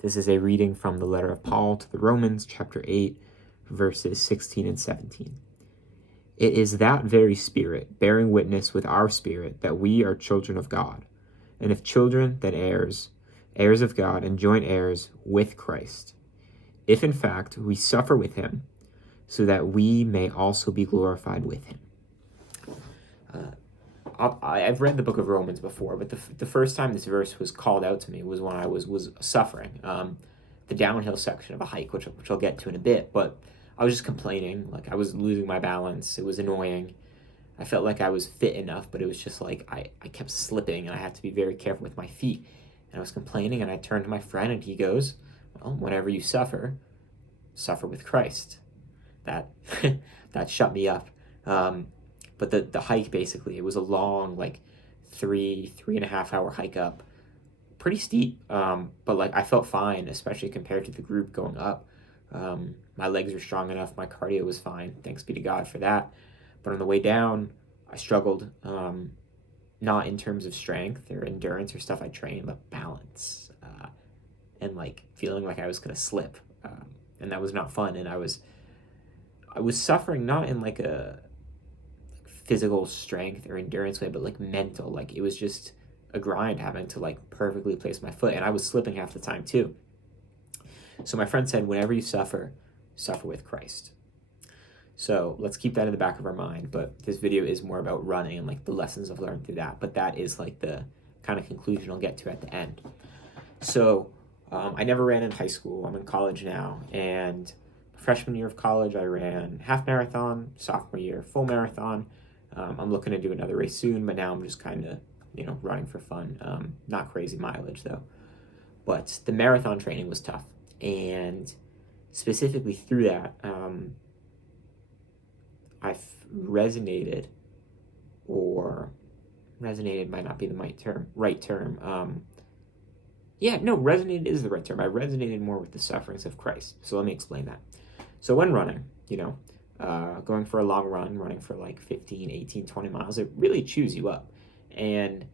This is a reading from the letter of Paul to the Romans, chapter 8, verses 16 and 17. It is that very Spirit, bearing witness with our spirit, that we are children of God. And if children, then heirs, heirs of God, and joint heirs with Christ. If in fact we suffer with him, so that we may also be glorified with him. I've read the book of Romans before, but the first time this verse was called out to me was when I was suffering. The downhill section of a hike, which I'll get to in a bit, but I was just complaining. Like, I was losing my balance. It was annoying. I felt like I was fit enough, but it was just like I kept slipping, and I had to be very careful with my feet. And I was complaining, and I turned to my friend, and he goes, well, whenever you suffer with Christ. That that shut me up. But the hike, basically, it was a long, like, 3.5 hour hike up. Pretty steep, but, like, I felt fine, especially compared to the group going up. My legs were strong enough. My cardio was fine. Thanks be to God for that. But on the way down, I struggled, not in terms of strength or endurance or stuff I trained, but balance, and, like, feeling like I was going to slip. And that was not fun. And I was suffering not in, like, a physical strength or endurance way, but, like, mental. Like, it was just a grind having to, like, perfectly place my foot, and I was slipping half the time too. So my friend said, whenever you suffer with Christ. So let's keep that in the back of our mind. But this video is more about running and, like, the lessons I've learned through that. But that is, like, the kind of conclusion I'll get to at the end. So I never ran in high school. I'm in college now, and freshman year of college I ran half marathon. Sophomore year, full marathon. I'm looking to do another race soon, but now I'm just kind of, running for fun. Not crazy mileage, though. But the marathon training was tough. And specifically through that, I resonated might not be the right term. Resonated is the right term. I resonated more with the sufferings of Christ. So let me explain that. So when running, going for a long run, running for like 15, 18, 20 miles, it really chews you up. And,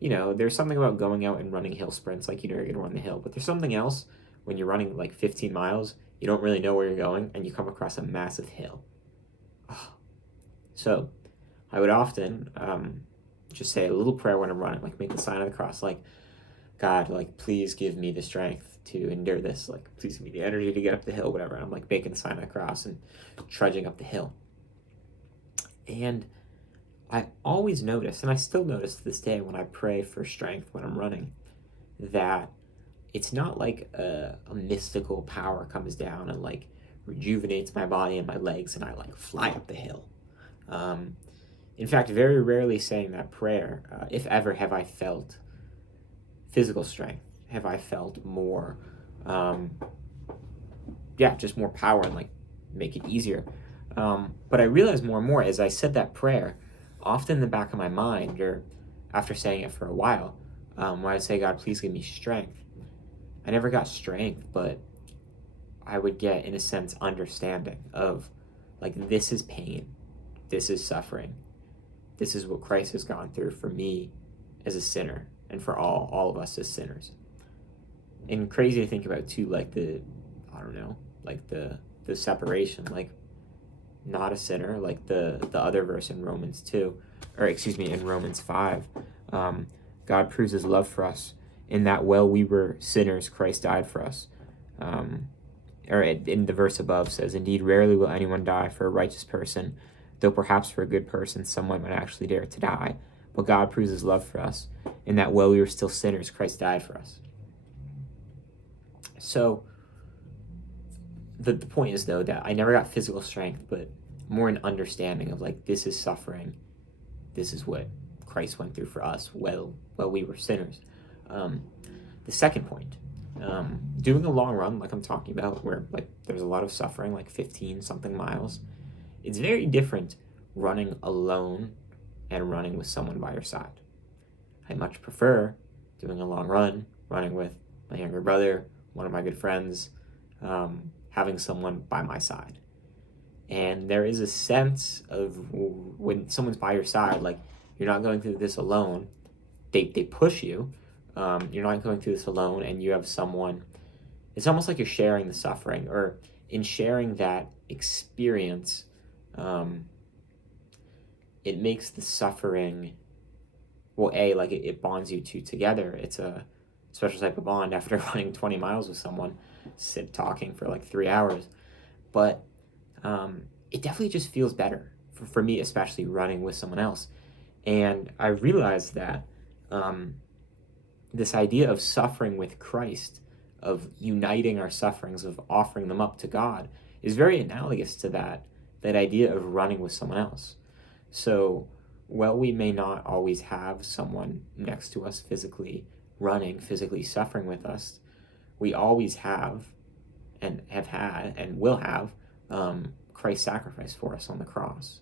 there's something about going out and running hill sprints, like, you're going to run the hill. But there's something else when you're running like 15 miles, you don't really know where you're going, and you come across a massive hill. Oh. So I would often just say a little prayer when I'm running, like make the sign of the cross, like, God, like, please give me the strength to endure this. Like, please give me the energy to get up the hill, whatever. And I'm like making the sign of the cross and trudging up the hill. And I always notice, and I still notice to this day when I pray for strength when I'm running, that it's not like a mystical power comes down and, like, rejuvenates my body and my legs and I, like, fly up the hill. In fact, very rarely saying that prayer, if ever, have I felt physical strength. Have I felt more, just more power and, like, make it easier. But I realized more and more as I said that prayer, often in the back of my mind, or after saying it for a while, when I say, God, please give me strength, I never got strength, but I would get, in a sense, understanding of, like, this is pain, this is suffering, this is what Christ has gone through for me as a sinner, and for all of us as sinners. And crazy to think about too, like, the separation, like, not a sinner, like the other verse in Romans 5. God proves his love for us in that while we were sinners, Christ died for us. Or in the verse above says, indeed, rarely will anyone die for a righteous person, though perhaps for a good person someone might actually dare to die. But God proves his love for us in that while we were still sinners, Christ died for us. So the point is, though, that I never got physical strength, but more an understanding of, like, this is suffering. This is what Christ went through for us while we were sinners. The second point, doing a long run, like I'm talking about, where, like, there's a lot of suffering, like 15-something miles, it's very different running alone and running with someone by your side. I much prefer doing a long run, running with my younger brother, one of my good friends, having someone by my side. And there is a sense of when someone's by your side, like, you're not going through this alone. They push you. You're not going through this alone, and you have someone it's almost like you're sharing the suffering, or in sharing that experience, it makes the suffering, well, like it bonds you two together. It's a special type of bond after running 20 miles with someone, talking for like 3 hours. But it definitely just feels better for me, especially running with someone else. And I realized that this idea of suffering with Christ, of uniting our sufferings, of offering them up to God, is very analogous to that idea of running with someone else. So, while we may not always have someone next to us physically running, physically suffering with us, we always have and have had and will have Christ's sacrifice for us on the cross.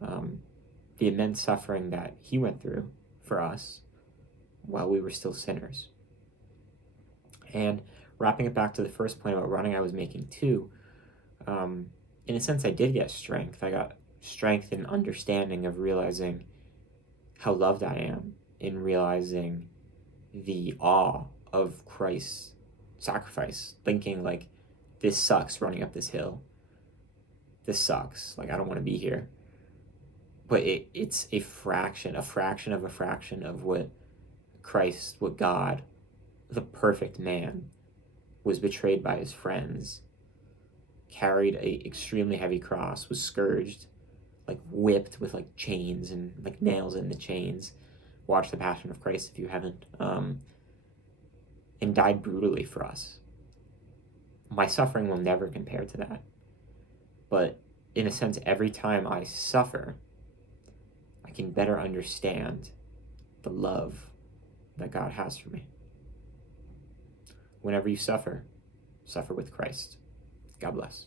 The immense suffering that he went through for us while we were still sinners. And wrapping it back to the first point about running I was making too, in a sense I did get strength. I got strength in understanding of realizing how loved I am, in realizing the awe of Christ's sacrifice, thinking like, this sucks running up this hill. This sucks. Like, I don't want to be here. But it's a fraction of what Christ, what God, the perfect man, was betrayed by his friends, carried a extremely heavy cross, was scourged, like whipped with like chains and like nails in the chains. Watch The Passion of Christ if you haven't. And died brutally for us. My suffering will never compare to that. But in a sense, every time I suffer, I can better understand the love that God has for me. Whenever you suffer, suffer with Christ. God bless.